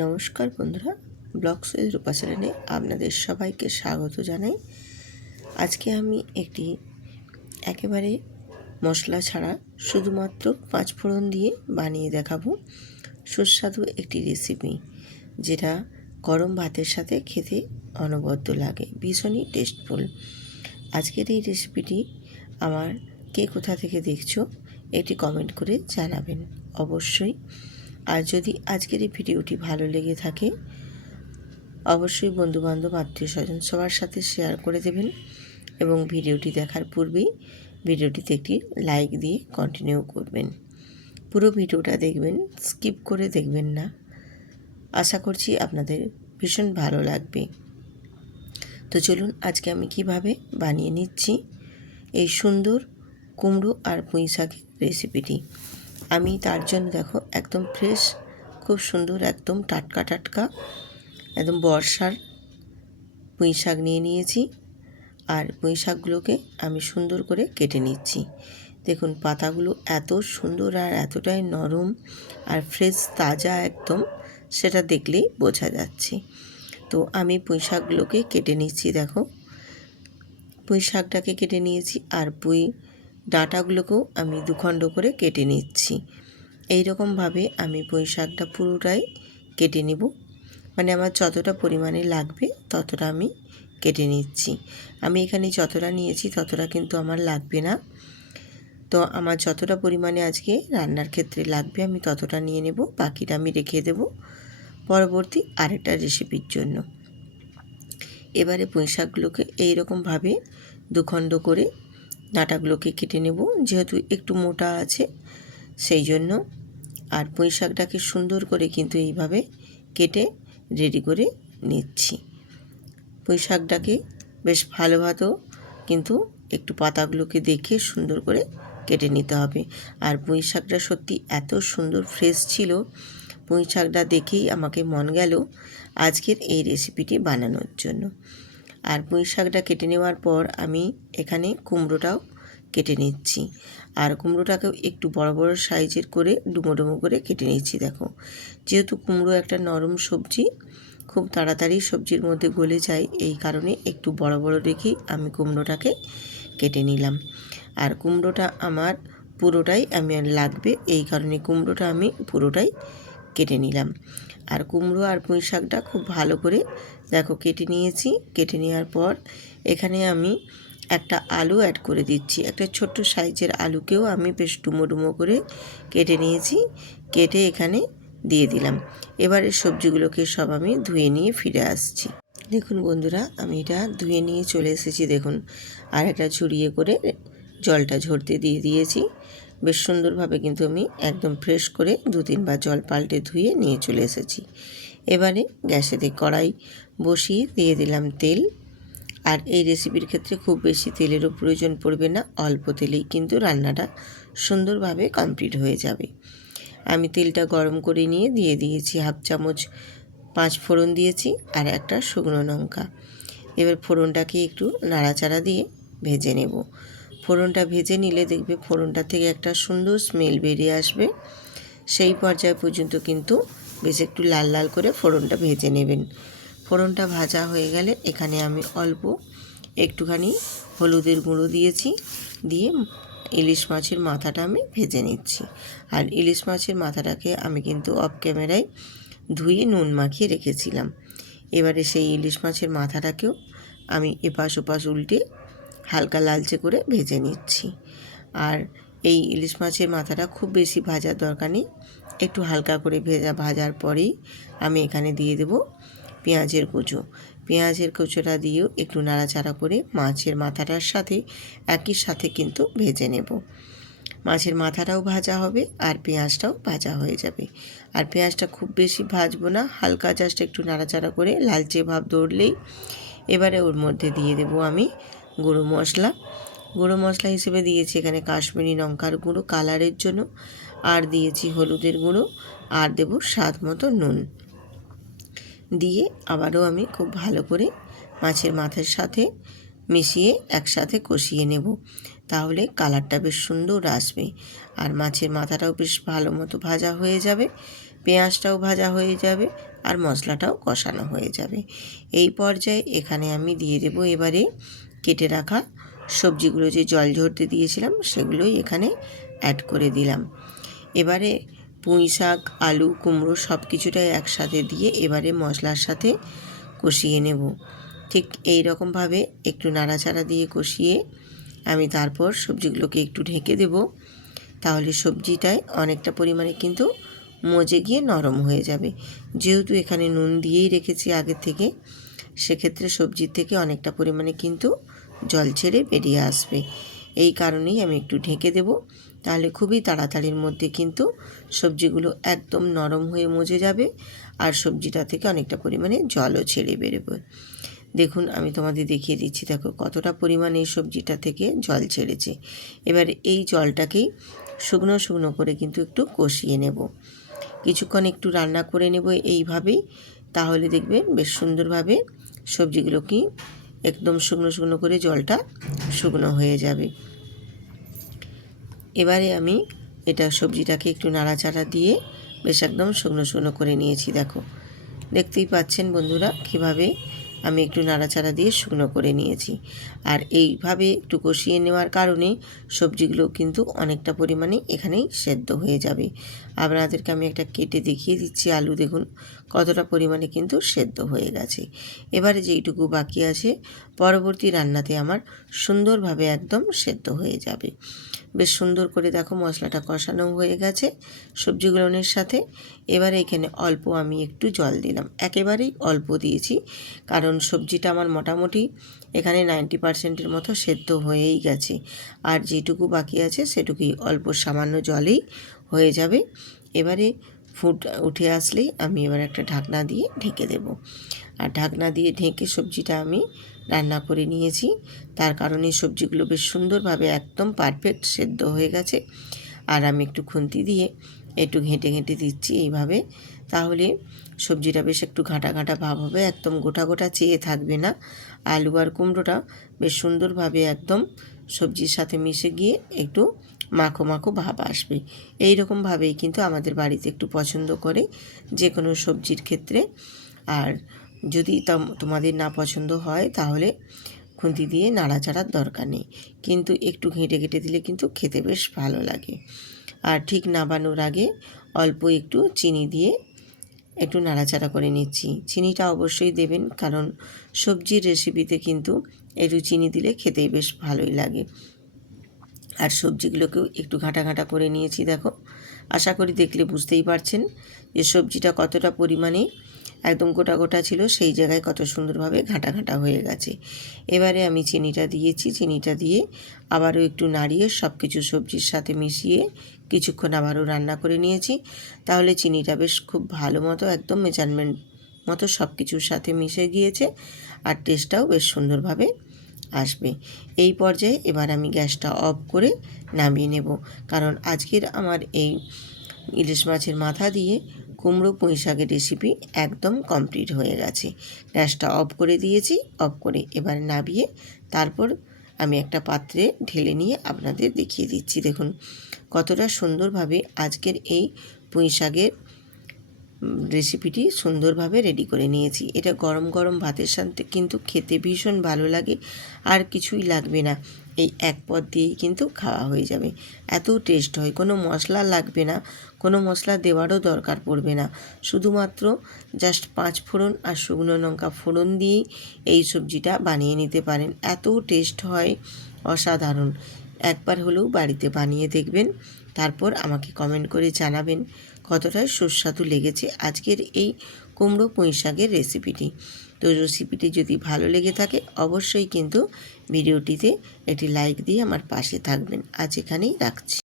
নমস্কার বন্ধুরা, blogs with রূপা চ্যানেলে আপনাদের সবাইকে স্বাগত জানাই। আজকে আমি একটি একেবারে মশলা ছাড়া শুধুমাত্র পাঁচফোড়ন দিয়ে বানিয়ে দেখাবো সুস্বাদু একটি রেসিপি, যেটা গরম ভাতের সাথে খেতে অনবদ্য লাগে, ভীষণই টেস্টফুল। আজকের এই রেসিপিটি আমার কে কোথা থেকে দেখছো এটি কমেন্ট করে জানাবেন অবশ্যই। আর যদি আজকের এই ভিডিওটি ভালো লেগে থাকে অবশ্যই বন্ধুবান্ধব, আত্মীয় স্বজন সবার সাথে শেয়ার করে দেবেন এবং ভিডিওটি দেখার পূর্বেই ভিডিওটিতে একটি লাইক দিয়ে কন্টিনিউ করবেন। পুরো ভিডিওটা দেখবেন, স্কিপ করে দেখবেন না। আশা করছি আপনাদের ভীষণ ভালো লাগবে। তো চলুন আজকে আমি কিভাবে বানিয়ে নিচ্ছি এই সুন্দর কুমড়ো আর পুঁই শাকের রেসিপিটি। আমি তার জন্য দেখো একদম ফ্রেশ, খুব সুন্দর, একদম টাটকা টাটকা, একদম বর্ষার পুঁই শাক নিয়ে নিয়েছি। আর পুঁই শাকগুলোকে আমি সুন্দর করে কেটে নিচ্ছি। দেখুন পাতাগুলো এত সুন্দর আর এতটাই নরম আর ফ্রেশ, তাজা একদম, সেটা দেখলেই বোঝা যাচ্ছে। তো আমি পুঁই শাকগুলোকে কেটে নিচ্ছি। দেখো পুঁই শাকটাকে কেটে নিয়েছি আর পুঁই ডাঁটাগুলোকেও আমি দুখণ্ড করে কেটে নিচ্ছি। এই রকমভাবে আমি পুঁই শাকটা পুরোটাই কেটে নেব, মানে আমার যতটা পরিমাণে লাগবে ততটা আমি কেটে নিচ্ছি। আমি এখানে যতটা নিয়েছি ততটা কিন্তু আমার লাগবে না, তো আমার যতটা পরিমাণে আজকে রান্নার ক্ষেত্রে লাগবে আমি ততটা নিয়ে নেব, বাকিটা আমি রেখে দেব পরবর্তী আরেকটা রেসিপির জন্য। এবারে পুঁই শাকগুলোকে এইরকমভাবে দুখণ্ড করে ডাঁটাগুলোকে কেটে নেব, যেহেতু একটু মোটা আছে সেই জন্য। আর পুঁই শাকটাকে সুন্দর করে কিন্তু এইভাবে কেটে রেডি করে নিচ্ছি। পুঁই শাকটাকে বেশ ভালোভাবে কিন্তু একটু পাতাগুলোকে দেখে সুন্দর করে কেটে নিতে হবে। আর পুঁই শাকটা সত্যি এত সুন্দর ফ্রেশ ছিল, পুঁই শাকটা দেখেই আমাকে মন গেল আজকের এই রেসিপিটি বানানোর জন্য। আর পুঁই শাকটা কেটে নেওয়ার পর আমি এখানে কুমড়োটাও কেটে নিচ্ছি। আর কুমড়োটাকেও একটু বড় বড় সাইজের করে ডুমো ডুমো করে কেটে নিচ্ছি। দেখো যেহেতু কুমড়ো একটা নরম সবজি, খুব তাড়াতাড়ি সবজির মধ্যে গলে যায়, এই কারণে একটু বড় বড় রেখেই আমি কুমড়োটাকে কেটে নিলাম। আর কুমড়োটা আমার পুরোটাই আমি লাগবে, এই কারণে কুমড়োটা আমি পুরোটাই কেটে নিলাম। আর কুমড়ো আর পুঁই শাকটা খুব ভালো করে দেখো কেটে নিয়েছি। কেটে নেওয়ার পর এখানে আমি একটা আলু অ্যাড করে দিচ্ছি। একটা ছোট্ট সাইজের আলুকেও আমি বেশ ডুমো ডুমো করে কেটে নিয়েছি, কেটে এখানে দিয়ে দিলাম। এবারে সবজিগুলোকে সব আমি ধুয়ে নিয়ে ফিরে আসছি। দেখুন বন্ধুরা, আমি এটা ধুয়ে নিয়ে চলে এসেছি। দেখুন আর একটা ঝুড়িয়ে করে জলটা ঝরতে দিয়ে দিয়েছি। বেশ সুন্দরভাবে কিন্তু আমি একদম ফ্রেশ করে 2-3 বার জল পাল্টে ধুয়ে নিয়ে চলে এসেছি। এবারে গ্যাসেতে কড়াই বসিয়ে দিয়ে দিলাম তেল। আর এই রেসিপির ক্ষেত্রে খুব বেশি তেলেরও প্রয়োজন পড়বে না, অল্প তেলেই কিন্তু রান্নাটা সুন্দরভাবে কমপ্লিট হয়ে যাবে। আমি তেলটা গরম করে নিয়ে দিয়ে দিয়েছি 1/2 চামচ পাঁচফোড়ন দিয়েছি আর একটা শুকনো লঙ্কা। এবার ফোড়নটাকে একটু নাড়াচাড়া দিয়ে ভেজে নেব। ফোড়নটা ভেজে নিলে দেখবে ফোড়নটা থেকে একটা সুন্দর স্মেল বেরিয়ে আসবে। সেই পর্যায় পর্যন্ত কিন্তু বেশ একটু লাল লাল করে ফোড়নটা ভেজে নেবেন। ফোড়নটা ভাজা হয়ে গেলে এখানে আমি অল্প একটুখানি হলুদের গুঁড়ো দিয়েছি, দিয়ে ইলিশ মাছের মাথাটা আমি ভেজে নিচ্ছি। আর ইলিশ মাছের মাথাটাকে আমি কিন্তু অফ ক্যামেরায় ধুয়ে নুন মাখিয়ে রেখেছিলাম। এবারে সেই ইলিশ মাছের মাথাটাকেও আমি এপাশ ওপাশ উল্টে হালকা লালচে করে ভেজে নিচ্ছি। আর এই ইলিশ মাছের মাথাটা খুব বেশি ভাজার দরকার নেই, একটু হালকা করে ভাজার পরেই আমি এখানে দিয়ে দেব পেঁয়াজের কুচো। পেঁয়াজের কুচোটা দিয়েও একটু নাড়াচাড়া করে মাছের মাথাটার সাথে একই সাথে কিন্তু ভেজে নেব। মাছের মাথাটাও ভাজা হবে আর পেঁয়াজটাও ভাজা হয়ে যাবে। আর পেঁয়াজটা খুব বেশি ভাজবো না, হালকা জাস্ট একটু নাড়াচাড়া করে লালচে ভাব ধরলেই এবারে ওর মধ্যে দিয়ে দেব আমি গুঁড়ো মশলা। গুঁড়ো মশলা হিসেবে দিয়েছি এখানে কাশ্মীরি লঙ্কার গুঁড়ো কালারের জন্য, আর দিয়েছি হলুদের গুঁড়ো, আর দেব স্বাদ মতো নুন। দিয়ে আবারও আমি খুব ভালো করে মাছের মাথার সাথে মিশিয়ে একসাথে কষিয়ে নেব, তাহলে কালারটা বেশ সুন্দর আসবে। আর মাছের মাথাটাও বেশ ভালো মতো ভাজা হয়ে যাবে, পেঁয়াজটাও ভাজা হয়ে যাবে, আর মশলাটাও কষানো হয়ে যাবে। এই পর্যায়ে এখানে আমি দিয়ে দেব এবারে কেটে রাখা সবজিগুলো, যে জল ঝরতে দিয়েছিলাম সেগুলোই এখানে অ্যাড করে দিলাম। এবারে পুঁই শাক, আলু, কুমড়ো সব কিছুটাই একসাথে দিয়ে এবারে মশলার সাথে কষিয়ে নেব। ঠিক এই রকমভাবে একটু নাড়াচাড়া দিয়ে কষিয়ে আমি তারপর সবজিগুলোকে একটু ঢেকে দেব। তাহলে সবজিটায় অনেকটা পরিমাণে কিন্তু মজে গিয়ে নরম হয়ে যাবে। যেহেতু এখানে নুন দিয়েই রেখেছি আগের থেকে, সেক্ষেত্রে সবজির থেকে অনেকটা পরিমাণে কিন্তু জল ছেড়ে বেরিয়ে আসবে। এই কারণেই আমি একটু ঢেকে দেব। তাহলে খুবই তাড়াতাড়ির মধ্যে কিন্তু সবজিগুলো একদম নরম হয়ে মজে যাবে আর সবজিটা থেকে অনেকটা পরিমাণে জলও ছেড়ে বেরোবে। দেখুন আমি তোমাদের দেখিয়ে দিচ্ছি, দেখো কতটা পরিমাণে এই সবজিটা থেকে জল ছেড়েছে। এবার এই জলটাকেই শুকনো শুকনো করে কিন্তু একটু কষিয়ে নেব। কিছুক্ষণ একটু রান্না করে নেব এইভাবেই, তাহলে দেখবেন বেশ সুন্দরভাবে সবজিগুলো কি একদম শুকনো শুকনো করে জলটা শুকনো হয়ে যাবে। এবারে আমি এটা সবজিটাকে একটু নাড়াচাড়া দিয়ে বেশ একদম শুকনো শুকনো করে নিয়েছি। দেখো দেখতেই পাচ্ছেন বন্ধুরা কীভাবে আমি একটু নাড়াচাড়া দিয়ে শুকনো করে নিয়েছি। আর এইভাবে একটু কষিয়ে নেওয়ার কারণে সবজিগুলো কিন্তু অনেকটা পরিমাণে এখানেই সেদ্ধ হয়ে যাবে। আপনাদেরকে আমি একটা কেটে দেখিয়ে দিচ্ছি, আলু দেখুন কতটা পরিমাণে কিন্তু সেদ্ধ হয়ে গেছে। এবারে যেইটুকু বাকি আছে পরবর্তী রান্নাতে আমার সুন্দরভাবে একদম সেদ্ধ হয়ে যাবে। বেশ সুন্দর করে দেখো মশলাটা কষানো হয়ে গেছে সবজিগুলোর সাথে। এবারে এখানে অল্প আমি একটু জল দিলাম, একেবারেই অল্প দিয়েছি, কারণ সবজিটা আমার মোটামুটি এখানে 90% মতো সেদ্ধ হয়েই গেছে। আর যেটুকু বাকি আছে সেটুকুই অল্প সামান্য জলেই হয়ে যাবে। এবারে ফুট উঠে আসলেই আমি এবার একটা ঢাকনা দিয়ে ঢেকে দেব। আর ঢাকনা দিয়ে ঢেকে সবজিটা আমি রান্না করে নিয়েছি। তার কারণে সবজিগুলো বেশ সুন্দরভাবে একদম পারফেক্ট সেদ্ধ হয়ে গেছে। আর আমি একটু খুন্তি দিয়ে একটু ঘেঁটে ঘেঁটে দিচ্ছি এইভাবে, তাহলে সবজিটা বেশ একটু ঘাঁটা ঘাঁটা ভাব হবে, একদম গোটা গোটা চেয়ে থাকবে না। আলু আর কুমড়োটা বেশ সুন্দরভাবে একদম সবজির সাথে মিশে গিয়ে একটু মাখো মাখো ভাব আসবে। এই রকমভাবেই কিন্তু আমাদের বাড়িতে একটু পছন্দ করে যে কোনো সবজির ক্ষেত্রে। আর যদি তোমাদের না পছন্দ হয় তাহলে খুন্তি দিয়ে নাড়াচাড়ার দরকার নেই, কিন্তু একটু ঘেঁটে ঘেঁটে দিলে কিন্তু খেতে বেশ ভালো লাগে। আর ঠিক নামানোর আগে অল্প একটু চিনি দিয়ে একটু নাড়াচাড়া করে নিচ্ছি। চিনিটা অবশ্যই দেবেন, কারণ সবজির রেসিপিতে কিন্তু একটু চিনি দিলে খেতেই বেশ ভালোই লাগে। আর সবজিগুলোকেও একটু ঘাঁটা ঘাঁটা করে নিয়েছি। দেখো আশা করি দেখলে বুঝতেই পারছেন যে সবজিটা কতটা পরিমাণে একদম গোটা গোটা ছিল, সেই জায়গায় কত সুন্দরভাবে ঘাঁটা ঘাঁটা হয়ে গেছে। এবারে আমি চিনিটা দিয়েছি, চিনিটা দিয়ে আবারও একটু নাড়িয়ে সব কিছু সবজির সাথে মিশিয়ে কিছুক্ষণ আবারও রান্না করে নিয়েছি। তাহলে চিনিটা বেশ খুব ভালো মতো একদম মেজারমেন্ট মতো সব কিছুর সাথে মিশে গিয়েছে আর টেস্টটাও বেশ সুন্দরভাবে আসবে। এই পর্যায়ে এবার আমি গ্যাসটা অফ করে নামিয়ে নেব, কারণ আজকের আমার এই ইলিশ মাছের মাথা দিয়ে কুমড়ো পুঁই শাকের রেসিপি একদম কমপ্লিট হয়ে গেছে। গ্যাসটা অফ করে দিয়েছি, অফ করে এবার নামিয়ে তারপর আমি একটা পাত্রে ঢেলে নিয়ে আপনাদের দেখিয়ে দিচ্ছি। দেখুন কতটা সুন্দরভাবে আজকের এই পুঁই শাকের রেসিপিটি সুন্দরভাবে রেডি করে নিয়েছি। এটা গরম গরম ভাতের সাথে কিন্তু খেতে ভীষণ ভালো লাগে, আর কিছুই লাগবে না, এই এক পদ দিয়েই কিন্তু খাওয়া হয়ে যাবে। এত টেস্ট হয়, কোনো মশলা লাগবে না, কোনো মশলা দেওয়ারও দরকার পড়বে না। শুধুমাত্র জাস্ট 5 ফোড়ন আর শুকনো লঙ্কা ফোড়ন দিয়েই এই সবজিটা বানিয়ে নিতে পারেন। এত টেস্ট হয় অসাধারণ। একবার হলেও বাড়িতে বানিয়ে দেখবেন, তারপর আমাকে কমেন্ট করে জানাবেন কতটা সুস্বাদু লেগেছে আজকের এই কুমড়ো পুঁই শাকের রেসিপিটি। তো রেসিপিটি যদি ভালো লেগে থাকে অবশ্যই কিন্তু ভিডিওটিতে একটি লাইক দিয়ে আমার পাশে থাকবেন। আজ এখানেই রাখছি।